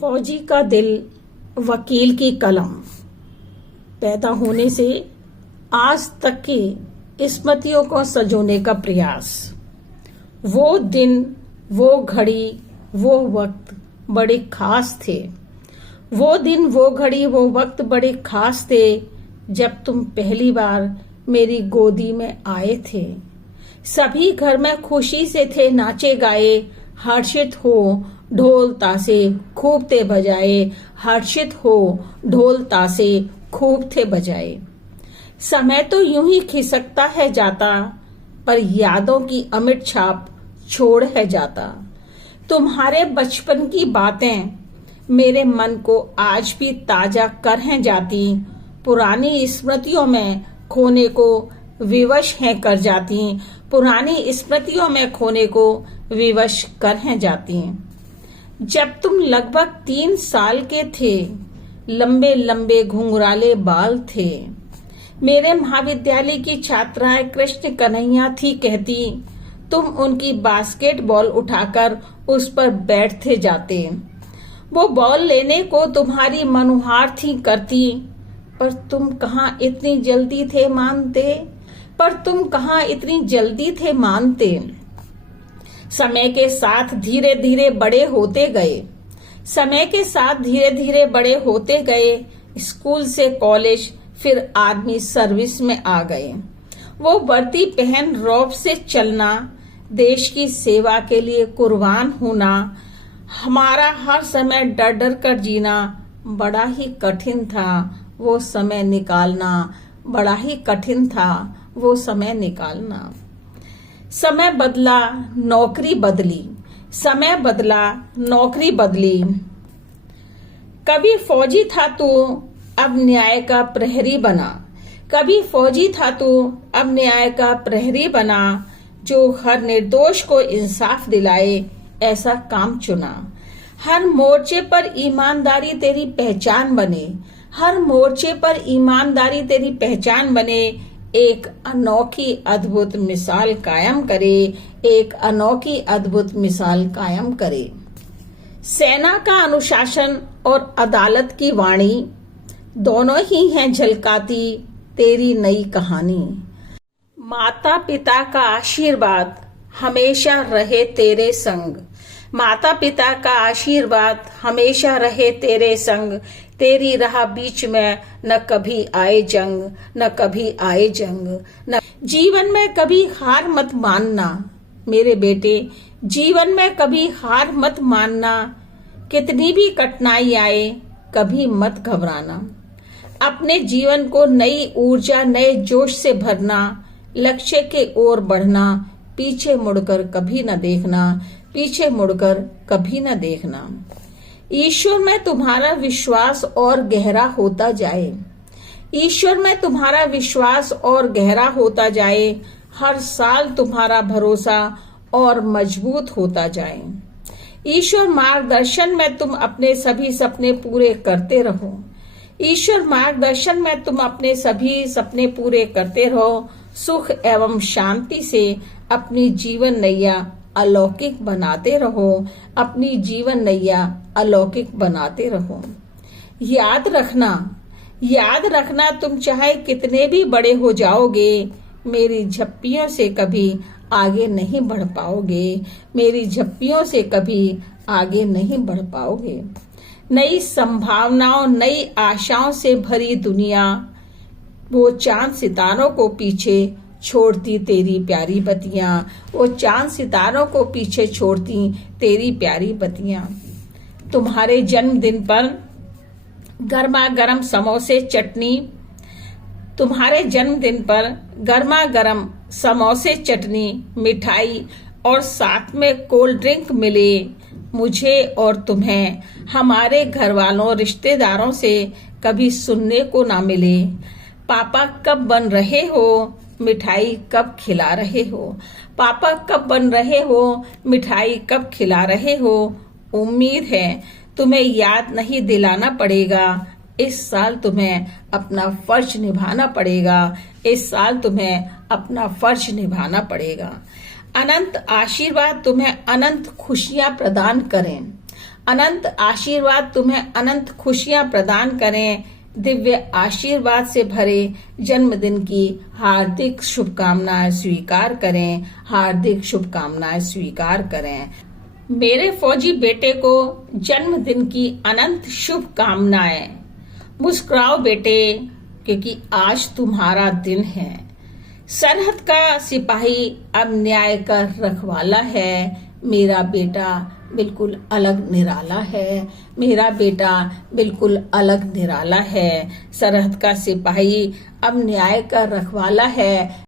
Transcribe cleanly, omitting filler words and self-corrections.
फौजी का दिल, वकील की कलम। पैदा होने से आज तक की स्मृतियों को संजोने का प्रयास। वो दिन, वो घड़ी, वो वक्त बड़े खास थे। वो दिन, वो घड़ी, वो वक्त बड़े खास थे जब तुम पहली बार मेरी गोदी में आए थे। सभी घर में खुशी से थे नाचे गाए, हर्षित हो ढोल तासे खूब थे बजाए, हर्षित हो ढोल तासे खूब थे बजाए। समय तो यूं ही खिसकता है जाता, पर यादों की अमिट छाप छोड़ है जाता। तुम्हारे बचपन की बातें मेरे मन को आज भी ताजा कर हैं जाती, पुरानी स्मृतियों में खोने को विवश हैं कर जाती, पुरानी स्मृतियों में खोने को विवश कर हैं जाती। जब तुम लगभग 3 साल के थे, लंबे लंबे घुंघराले बाल थे। मेरे महाविद्यालय की छात्राएं कृष्ण कन्हैया थी कहती, तुम उनकी बास्केटबॉल उठाकर उस पर बैठते जाते। वो बॉल लेने को तुम्हारी मनुहार थी करती, पर तुम कहाँ इतनी जल्दी थे मानते, पर तुम कहाँ इतनी जल्दी थे मानते। समय के साथ धीरे धीरे बड़े होते गए, समय के साथ धीरे धीरे बड़े होते गए। स्कूल से कॉलेज, फिर आर्मी सर्विस में आ गए। वो वर्दी पहन रौब से चलना, देश की सेवा के लिए कुर्बान होना, हमारा हर समय डर डर कर जीना बड़ा ही कठिन था वो समय निकालना, बड़ा ही कठिन था वो समय निकालना। समय बदला, नौकरी बदली, समय बदला, नौकरी बदली। कभी फौजी था तू, अब न्याय का प्रहरी बना। कभी फौजी था तू, अब न्याय का प्रहरी बना। जो हर निर्दोष को इंसाफ दिलाए, ऐसा काम चुना। हर मोर्चे पर ईमानदारी तेरी पहचान बने, हर मोर्चे पर ईमानदारी तेरी पहचान बने। एक अनोखी अद्भुत मिसाल कायम करे, एक अनोखी अद्भुत मिसाल कायम करे। सेना का अनुशासन और अदालत की वाणी, दोनों ही हैं झलकाती तेरी नई कहानी। माता पिता का आशीर्वाद हमेशा रहे तेरे संग, माता पिता का आशीर्वाद हमेशा रहे तेरे संग। तेरी राह बीच में न कभी आए जंग, न कभी आए जंग। न जीवन में कभी हार मत मानना मेरे बेटे, जीवन में कभी हार मत मानना। कितनी भी कठिनाई आए कभी मत घबराना। अपने जीवन को नई ऊर्जा, नए जोश से भरना, लक्ष्य के ओर बढ़ना। पीछे मुड़कर कभी न देखना, पीछे मुड़कर कभी न देखना। ईश्वर में तुम्हारा विश्वास और गहरा होता जाए, ईश्वर में तुम्हारा विश्वास और गहरा होता जाए। हर साल तुम्हारा भरोसा और मजबूत होता जाए। ईश्वर मार्गदर्शन में तुम अपने सभी सपने पूरे करते रहो, ईश्वर मार्गदर्शन में तुम अपने सभी सपने पूरे करते रहो। सुख एवं शांति से अपनी जीवन नैया अलौकिक बनाते रहो, अपनी जीवन नैया अलौकिक बनाते रहो। याद रखना, याद रखना, तुम चाहे कितने भी बड़े हो जाओगे, मेरी झप्पियों से कभी आगे नहीं बढ़ पाओगे, मेरी झप्पियों से कभी आगे नहीं बढ़ पाओगे। नई संभावनाओं, नई आशाओं से भरी दुनिया, वो चांद सितारों को पीछे छोड़ती तेरी प्यारी बत्तियां, वो चांद सितारों को पीछे छोड़ती तेरी प्यारी बत्तियां। तुम्हारे जन्मदिन पर गर्मा गर्म समोसे चटनी, तुम्हारे जन्मदिन पर गर्मा गर्म समोसे चटनी मिठाई और साथ में कोल्ड ड्रिंक मिले। मुझे और तुम्हें हमारे घर वालों रिश्तेदारों से कभी सुनने को ना मिले। पापा कब बन रहे हो, मिठाई कब खिला रहे हो, पापा कब बन रहे हो, मिठाई कब खिला रहे हो। उम्मीद है तुम्हें याद नहीं दिलाना पड़ेगा, इस साल तुम्हें अपना फर्ज निभाना पड़ेगा, इस साल तुम्हें अपना फर्ज निभाना पड़ेगा। अनंत आशीर्वाद तुम्हें अनंत खुशियां प्रदान करें, अनंत आशीर्वाद तुम्हें अनंत खुशियां प्रदान करें। दिव्य आशीर्वाद से भरे जन्मदिन की हार्दिक शुभकामनाएं स्वीकार करें, हार्दिक शुभकामनाएं स्वीकार करें। मेरे फौजी बेटे को जन्मदिन की अनंत शुभकामनाएं। मुस्कुराओ बेटे, क्योंकि आज तुम्हारा दिन है। सरहद का सिपाही अब न्याय का रखवाला है। मेरा बेटा बिल्कुल अलग निराला है, मेरा बेटा बिल्कुल अलग निराला है। सरहद का सिपाही अब न्याय का रखवाला है।